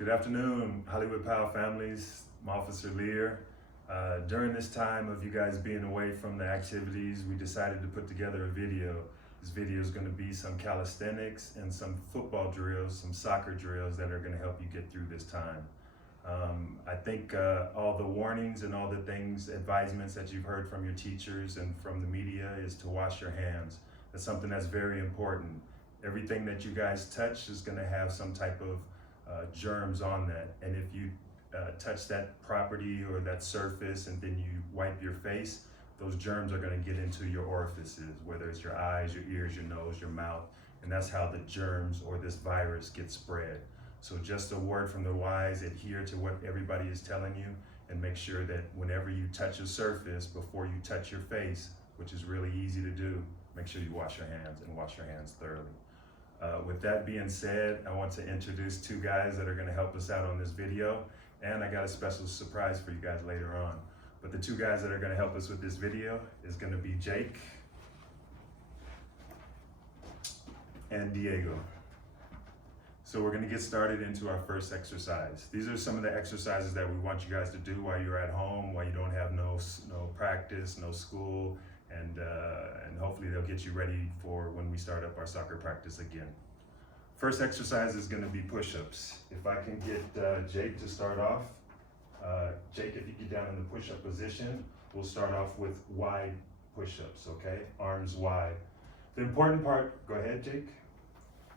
Good afternoon, Hollywood Pal families. I'm Officer Lear. During this time of you guys being away from the activities, we decided to put together a video. This video is going to be some calisthenics and some football drills, some soccer drills that are going to help you get through this time. I think all the warnings and all the things, advisements that you've heard from your teachers and from the media is to wash your hands. That's something that's very important. Everything that you guys touch is going to have some type of germs on that, and if you touch that property or that surface and then you wipe your face, those germs are going to get into your orifices, whether it's your eyes, your ears, your nose, your mouth, and that's how the germs or this virus gets spread. So just a word from the wise: adhere to what everybody is telling you and make sure that whenever you touch a surface, before you touch your face, which is really easy to do, make sure you wash your hands and wash your hands thoroughly. With that being said, I want to introduce two guys that are going to help us out on this video, and I got a special surprise for you guys later on. But the two guys that are going to help us with this video is going to be Jake and Diego. So we're going to get started into our first exercise. These are some of the exercises that we want you guys to do while you're at home, while you don't have no practice, no school, and hopefully they'll get you ready for when we start up our soccer practice again. First exercise is going to be push-ups. If I can get Jake to start off. Jake, if you get down in the push-up position, we'll start off with wide push-ups, okay? Arms wide. The important part, go ahead, Jake.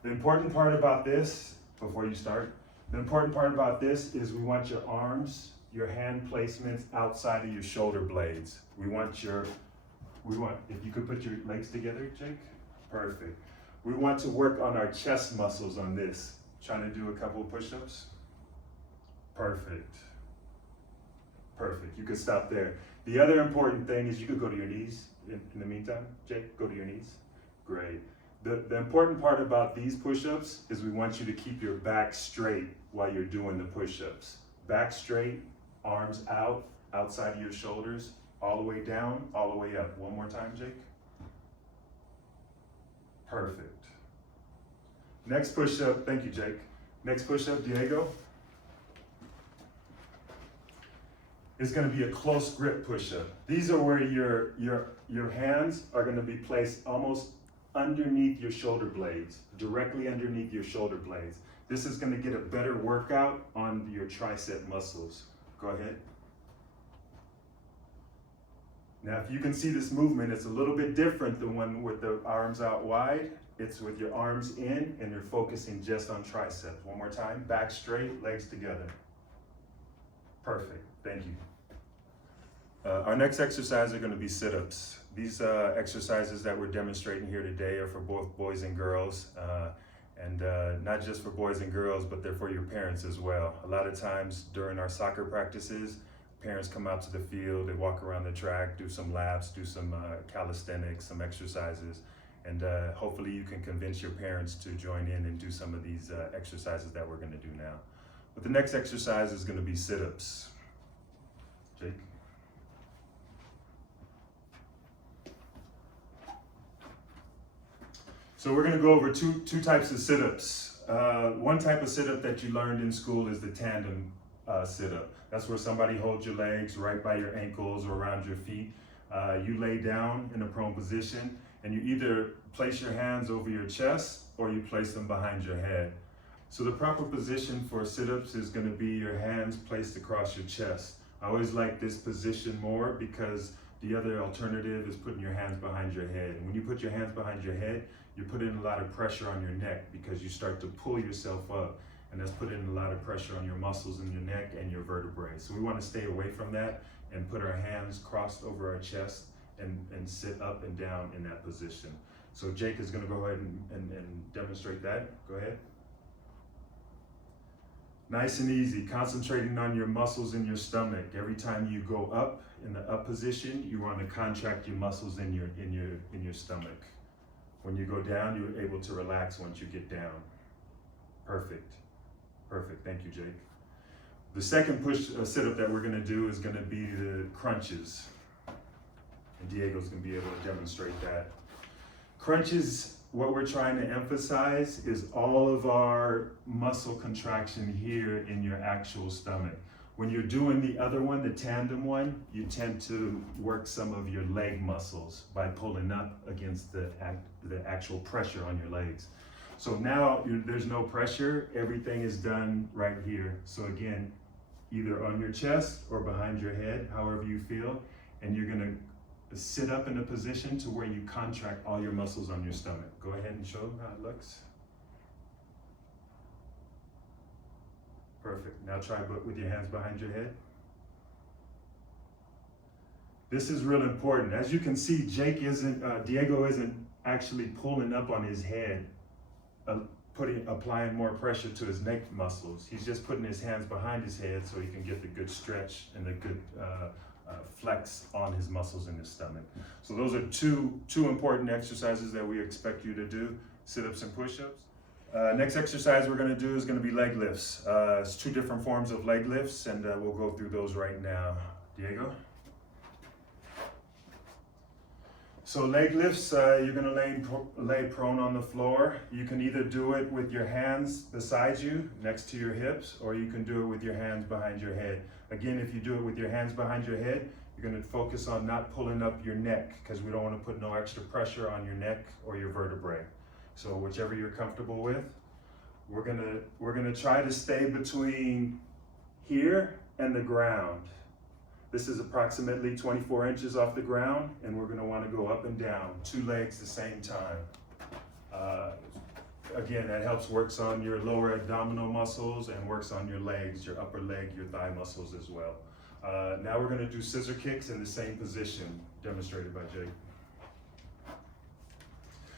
The important part about this, before you start, the important part about this is we want your arms, your hand placements outside of your shoulder blades. We want, if you could put your legs together, Jake, perfect. We want to work on our chest muscles on this. Trying to do a couple of push-ups? Perfect. Perfect, you could stop there. The other important thing is you could go to your knees in the meantime. Jake, go to your knees. Great. The important part about these push-ups is we want you to keep your back straight while you're doing the push-ups. Back straight, arms out, outside of your shoulders, all the way down, all the way up. One more time, Jake. Perfect. Next push-up, thank you, Jake. Next push-up, Diego. It's going to be a close grip push-up. These are where your hands are going to be placed almost underneath your shoulder blades, directly underneath your shoulder blades. This is going to get a better workout on your tricep muscles. Go ahead. Now, if you can see this movement, it's a little bit different than one with the arms out wide. It's with your arms in and you're focusing just on triceps. One more time, back straight, legs together. Perfect, thank you. Our next exercise are going to be sit-ups. These exercises that we're demonstrating here today are for both boys and girls, and not just for boys and girls, but they're for your parents as well. A lot of times during our soccer practices, parents come out to the field, they walk around the track, do some laps, do some calisthenics, some exercises, and hopefully you can convince your parents to join in and do some of these exercises that we're going to do now. But the next exercise is going to be sit-ups. Jake? So we're going to go over two types of sit-ups. One type of sit-up that you learned in school is the tandem sit-up. That's where somebody holds your legs right by your ankles or around your feet. You lay down in a prone position and you either place your hands over your chest or you place them behind your head. So the proper position for sit-ups is going to be your hands placed across your chest. I always like this position more because the other alternative is putting your hands behind your head. And when you put your hands behind your head, you're putting a lot of pressure on your neck because you start to pull yourself up, and that's putting a lot of pressure on your muscles in your neck and your vertebrae. So we want to stay away from that and put our hands crossed over our chest and sit up and down in that position. So Jake is going to go ahead and demonstrate that. Go ahead. Nice and easy, concentrating on your muscles in your stomach. Every time you go up in the up position, you want to contract your muscles in your stomach. When you go down, you're able to relax once you get down. Perfect. Perfect. Thank you, Jake. The second sit-up that we're going to do is going to be the crunches. And Diego's going to be able to demonstrate that. Crunches what we're trying to emphasize is all of our muscle contraction here in your actual stomach. When you're doing the other one, the tandem one, you tend to work some of your leg muscles by pulling up against the actual pressure on your legs. So now there's no pressure, everything is done right here. So again, either on your chest or behind your head, however you feel, and you're gonna sit up in a position to where you contract all your muscles on your stomach. Go ahead and show them how it looks. Perfect. Now try with your hands behind your head. This is real important. As you can see, Diego isn't actually pulling up on his head, applying more pressure to his neck muscles. He's just putting his hands behind his head so he can get the good stretch and the good flex on his muscles in his stomach. So those are two important exercises that we expect you to do, sit-ups and push-ups. Next exercise we're gonna do is gonna be leg lifts. It's two different forms of leg lifts, and we'll go through those right now. Diego? So leg lifts, you're gonna lay prone on the floor. You can either do it with your hands beside you, next to your hips, or you can do it with your hands behind your head. Again, if you do it with your hands behind your head, you're gonna focus on not pulling up your neck, because we don't wanna put no extra pressure on your neck or your vertebrae. So whichever you're comfortable with, we're gonna try to stay between here and the ground. This is approximately 24 inches off the ground, and we're gonna wanna go up and down, 2 legs the same time. Again, that works on your lower abdominal muscles and works on your legs, your upper leg, your thigh muscles as well. Now we're gonna do scissor kicks in the same position, demonstrated by Jake.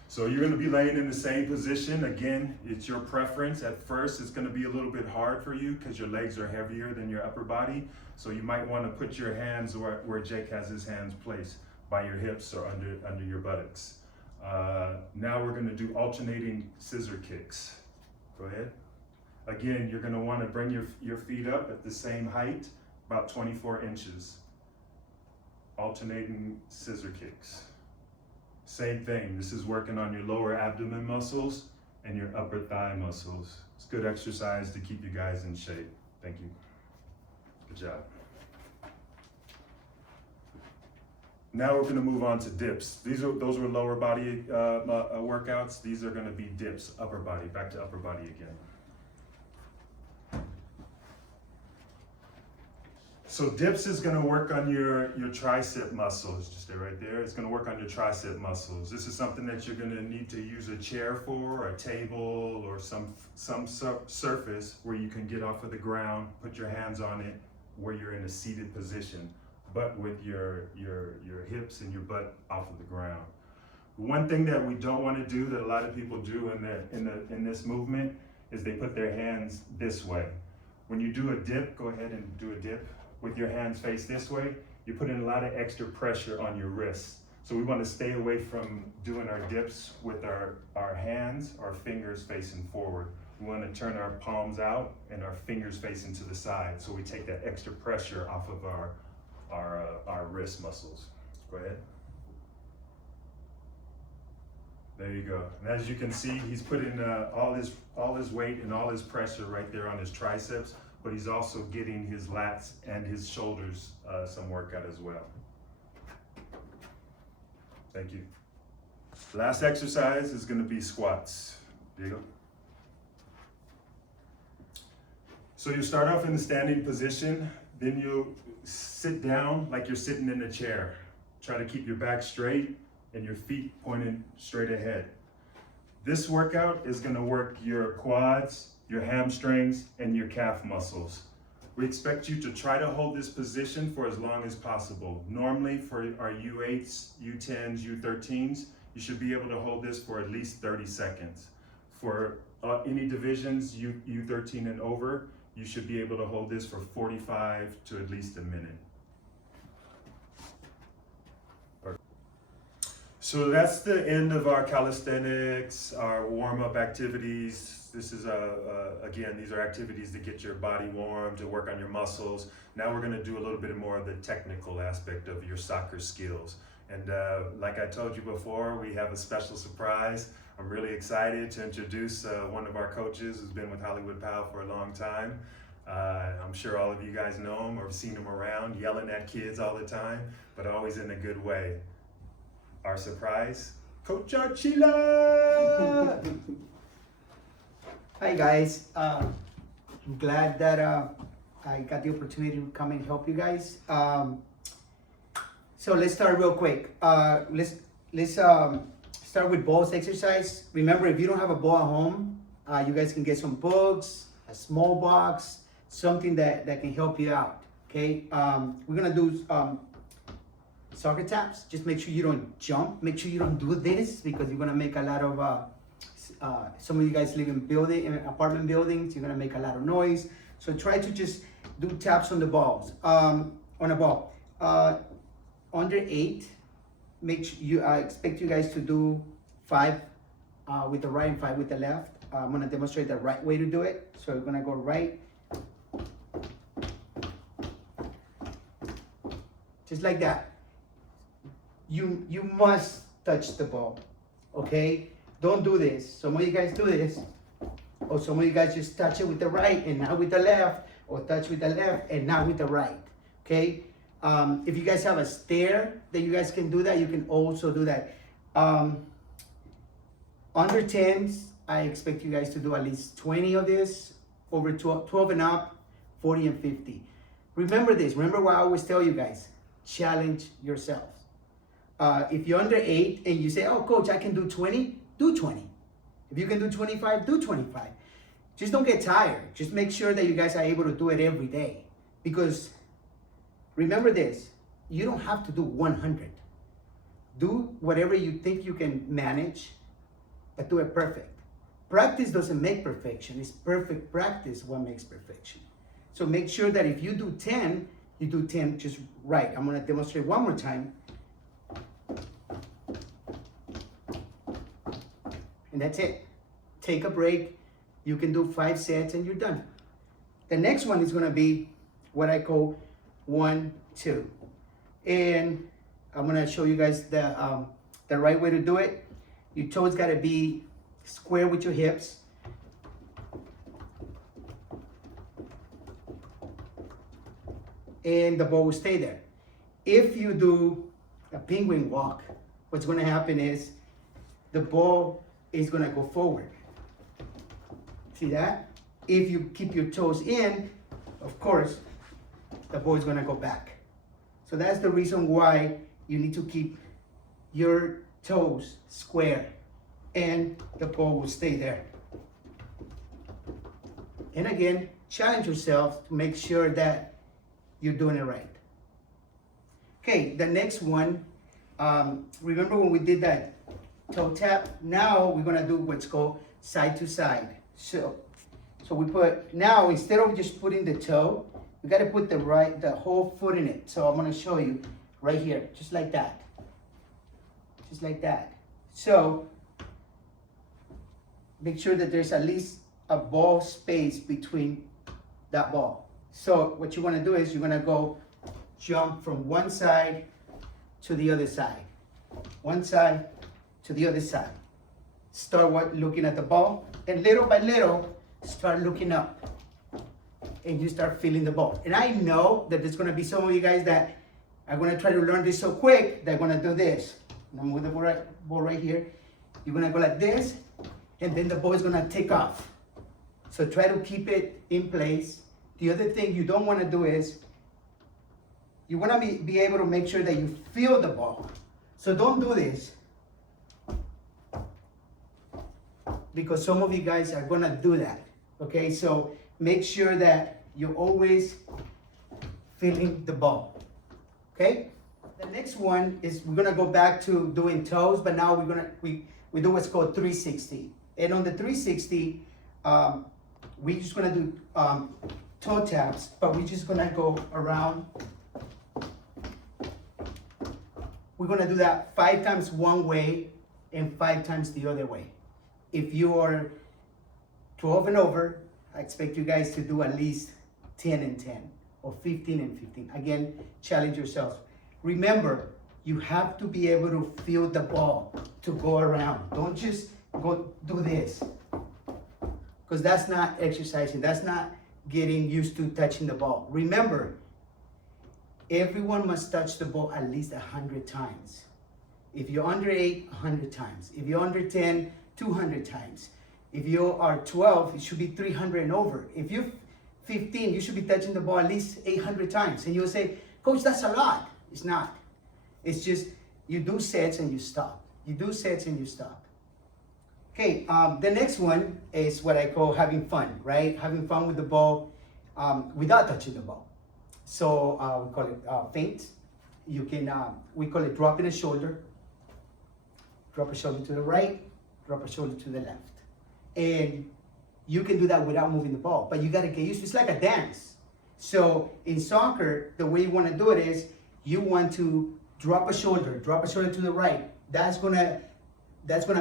So you're gonna be laying in the same position. Again, it's your preference. At first, it's gonna be a little bit hard for you because your legs are heavier than your upper body. So you might wanna put your hands where Jake has his hands placed, by your hips or under your buttocks. Now we're gonna do alternating scissor kicks. Go ahead. Again, you're gonna wanna bring your feet up at the same height, about 24 inches. Alternating scissor kicks. Same thing, this is working on your lower abdomen muscles and your upper thigh muscles. It's good exercise to keep you guys in shape. Thank you. Good job. Now we're gonna move on to dips. Those were lower body workouts. These are gonna be dips, upper body, back to upper body again. So dips is gonna work on your tricep muscles. Just stay right there. It's gonna work on your tricep muscles. This is something that you're gonna need to use a chair for, or a table, or some surface where you can get off of the ground, put your hands on it, where you're in a seated position, but with your hips and your butt off of the ground. One thing that we don't wanna do, that a lot of people do in this movement, is they put their hands this way. When you do a dip, go ahead and do a dip. With your hands faced this way, you're putting a lot of extra pressure on your wrists. So we want to stay away from doing our dips with our hands, our fingers facing forward. We want to turn our palms out and our fingers facing to the side, so we take that extra pressure off of our wrist muscles. Go ahead. There you go. And as you can see, he's putting all his weight and all his pressure right there on his triceps, but he's also getting his lats and his shoulders some workout as well. Thank you. Last exercise is gonna be squats. There you go. So you start off in the standing position, then you sit down like you're sitting in a chair. Try to keep your back straight and your feet pointed straight ahead. This workout is gonna work your quads, your hamstrings, and your calf muscles. We expect you to try to hold this position for as long as possible. Normally for our U8s, U10s, U13s, you should be able to hold this for at least 30 seconds. For any divisions, U13 and over, you should be able to hold this for 45 to at least a minute. So that's the end of our calisthenics, our warm-up activities. This is, again, these are activities to get your body warm, to work on your muscles. Now we're gonna do a little bit more of the technical aspect of your soccer skills. And like I told you before, we have a special surprise. I'm really excited to introduce one of our coaches who's been with Hollywood Pal for a long time. I'm sure all of you guys know him or have seen him around yelling at kids all the time, but always in a good way. Our surprise, Coach Archila! Hi guys, I'm glad that I got the opportunity to come and help you guys. So let's start real quick. Let's start with balls exercise. Remember, if you don't have a ball at home, you guys can get some books, a small box, something that can help you out. Okay, we're gonna do soccer taps. Just make sure you don't jump. Make sure you don't do this because you're gonna make a lot of. Some of you guys live in apartment buildings. You're gonna make a lot of noise. So try to just do taps on the balls. On a ball. Under 8. Make sure you. I expect you guys to do 5 with the right and 5 with the left. I'm gonna demonstrate the right way to do it. So we're gonna go right. Just like that. You must touch the ball, okay? Don't do this. Some of you guys do this, or some of you guys just touch it with the right and not with the left, or touch with the left and not with the right, okay? If you guys have a stair that you guys can do that, you can also do that. Under 10s, I expect you guys to do at least 20 of this. Over 12 and up, 40 and 50. Remember this. Remember what I always tell you guys. Challenge yourselves. If you're under 8 and you say, oh, coach, I can do 20, do 20. If you can do 25, do 25. Just don't get tired. Just make sure that you guys are able to do it every day. Because remember this, you don't have to do 100. Do whatever you think you can manage, but do it perfect. Practice doesn't make perfection. It's perfect practice what makes perfection. So make sure that if you do 10, you do 10 just right. I'm gonna demonstrate one more time. And that's it. Take a break. You can do 5 sets and you're done. The next one is gonna be what I call 1, 2. And I'm gonna show you guys the right way to do it. Your toes gotta be square with your hips. And the ball will stay there. If you do a penguin walk, what's gonna happen is the ball is gonna go forward. See that? If you keep your toes in, of course, the ball is gonna go back. So that's the reason why you need to keep your toes square and the ball will stay there. And again, challenge yourself to make sure that you're doing it right. Okay, the next one, remember when we did that toe tap? Now we're gonna do what's called side to side. So we put, now instead of just putting the toe, we gotta put the whole foot in it. So I'm gonna show you right here, just like that. Just like that. So make sure that there's at least a ball space between that ball. So what you wanna do is you're gonna go jump from one side to the other side. One side to the other side. Start looking at the ball, and little by little, start looking up. And you start feeling the ball. And I know that there's gonna be some of you guys that are gonna try to learn this so quick, they're gonna do this. I'm gonna move the ball right here. You're gonna go like this, and then the ball is gonna take off. So try to keep it in place. The other thing you don't wanna do is, you wanna be able to make sure that you feel the ball. So don't do this. Because some of you guys are gonna do that, okay? So make sure that you're always feeling the ball, okay? The next one is we're gonna go back to doing toes, but now we do what's called 360. And on the 360, we're just gonna do toe taps, but we're just gonna go around. We're gonna do that 5 times one way and 5 times the other way. If you are 12 and over, I expect you guys to do at least 10 and 10 or 15 and 15. Again, challenge yourselves. Remember, you have to be able to feel the ball to go around. Don't just go do this. Because that's not exercising. That's not getting used to touching the ball. Remember, everyone must touch the ball at least 100 times. If you're under 8, 100 times. If you're under 10, 200 times. If you are 12, it should be 300 and over. If you're 15, you should be touching the ball at least 800 times. And you'll say, Coach, that's a lot. It's not. It's just you do sets and you stop. You do sets and you stop. Okay, the next one is what I call having fun, right? Having fun with the ball without touching the ball. So we call it feint. You can, we call it dropping a shoulder. Drop a shoulder to the right, drop a shoulder to the left. And you can do that without moving the ball, but you gotta get used to it. It's like a dance. So in soccer, the way you wanna do it is you want to drop a shoulder to the right. That's gonna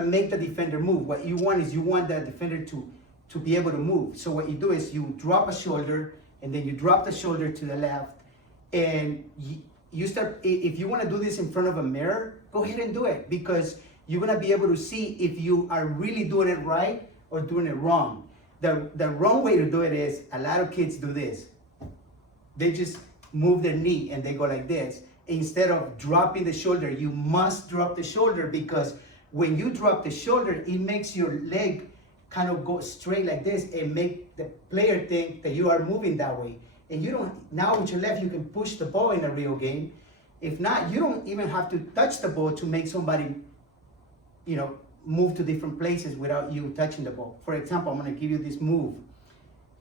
make the defender move. What you want is you want the defender to be able to move. So what you do is you drop a shoulder and then you drop the shoulder to the left, and you start, if you wanna do this in front of a mirror, go ahead and do it, because you're gonna be able to see if you are really doing it right or doing it wrong. The wrong way to do it is, a lot of kids do this. They just move their knee and they go like this. Instead of dropping the shoulder, you must drop the shoulder, because when you drop the shoulder, it makes your leg kind of go straight like this and make the player think that you are moving that way. And you don't, now with your left, you can push the ball in a real game. If not, you don't even have to touch the ball to make somebody, move to different places without you touching the ball. For example, I'm gonna give you this move.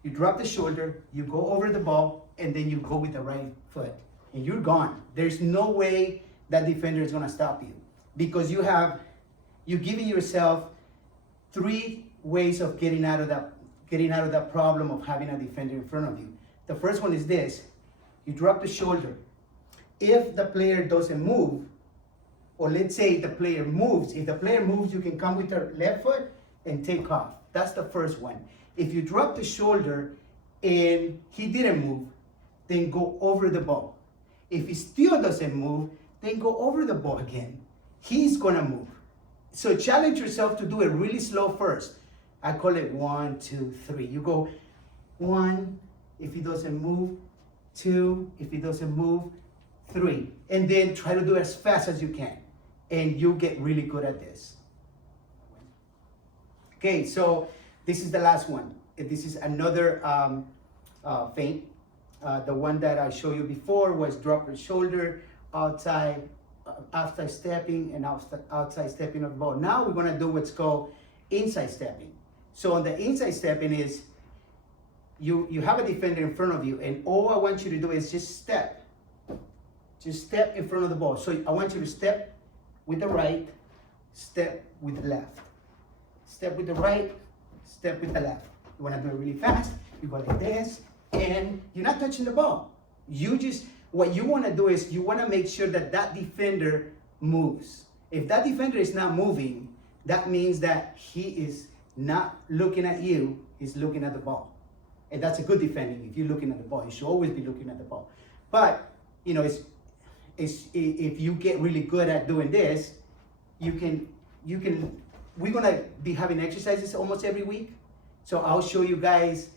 You drop the shoulder, you go over the ball, and then you go with the right foot, and you're gone. There's no way that defender is gonna stop you, because you're giving yourself 3 ways of getting out of that problem of having a defender in front of you. The first one is this: you drop the shoulder. If the player doesn't move, or let's say the player moves, if the player moves, you can come with your left foot and take off. That's the first one. If you drop the shoulder and he didn't move, then go over the ball. If he still doesn't move, then go over the ball again. He's gonna move. So challenge yourself to do it really slow first. I call it 1, 2, 3. You go 1, if he doesn't move, 2, if he doesn't move, 3. And then try to do it as fast as you can. And you'll get really good at this. Okay, so this is the last one. This is another feint. The one that I showed you before was drop your shoulder, outside stepping, and outside stepping of the ball. Now we're gonna do what's called inside stepping. So on the inside stepping is, you have a defender in front of you, and all I want you to do is just step. Just step in front of the ball. So I want you to step with the right, step with the left. Step with the right, step with the left. You wanna do it really fast, you go like this, and you're not touching the ball. What you wanna do is, you wanna make sure that defender moves. If that defender is not moving, that means that he is not looking at you, he's looking at the ball. And that's a good defending. If you're looking at the ball, you should always be looking at the ball. But, if you get really good at doing this, we're gonna be having exercises almost every week. So I'll show you guys,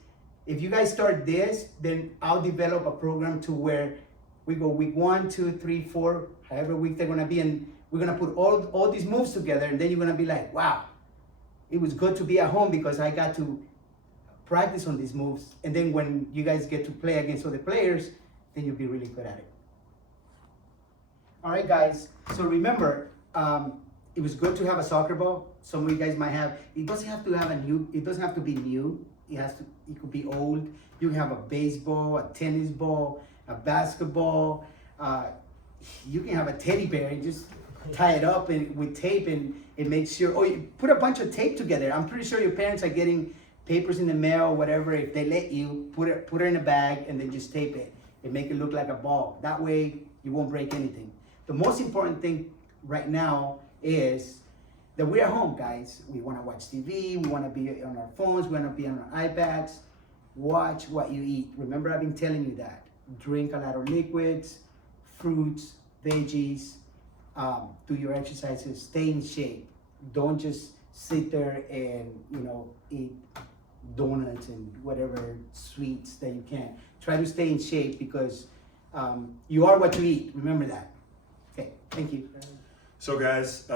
if you guys start this, then I'll develop a program to where we go week 1, 2, 3, 4, however week they're gonna be, and we're gonna put all these moves together, and then you're gonna be like, wow, it was good to be at home because I got to practice on these moves. And then when you guys get to play against other players, then you'll be really good at it. All right, guys, so remember, it was good to have a soccer ball. Some of you guys might have, it doesn't have to be new. It could be old. You can have a baseball, a tennis ball, a basketball. You can have a teddy bear and just tie it up with tape, and it makes sure, you put a bunch of tape together. I'm pretty sure your parents are getting papers in the mail or whatever. If they let you, put it in a bag and then just tape it and make it look like a ball. That way you won't break anything. The most important thing right now is that we're at home, guys. We want to watch TV, we want to be on our phones, we want to be on our iPads. Watch what you eat. Remember, I've been telling you that. Drink a lot of liquids, fruits, veggies, do your exercises, stay in shape. Don't just sit there and, you know, eat donuts and whatever sweets that you can. Try to stay in shape because you are what you eat. Remember that. Okay, thank you. So guys,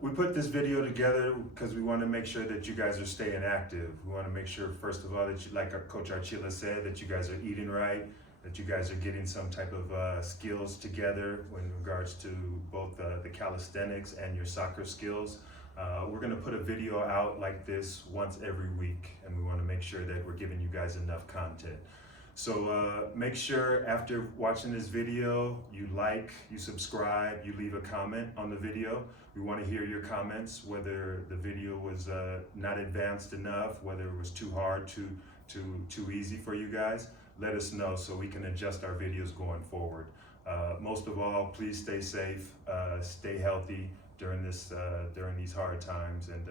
we put this video together because we want to make sure that you guys are staying active. We want to make sure, first of all, that you, like our Coach Archila said, that you guys are eating right, that you guys are getting some type of skills together in regards to both the calisthenics and your soccer skills. We're going to put a video out like this once every week, and we want to make sure that we're giving you guys enough content. So make sure after watching this video, you like, you subscribe, you leave a comment on the video. We want to hear your comments, whether the video was not advanced enough, whether it was too hard, too easy for you guys. Let us know so we can adjust our videos going forward. Most of all, please stay safe, stay healthy during these hard times, and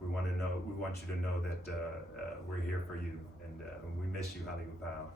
we want you to know that we're here for you, and we miss you, Hollywood Pal.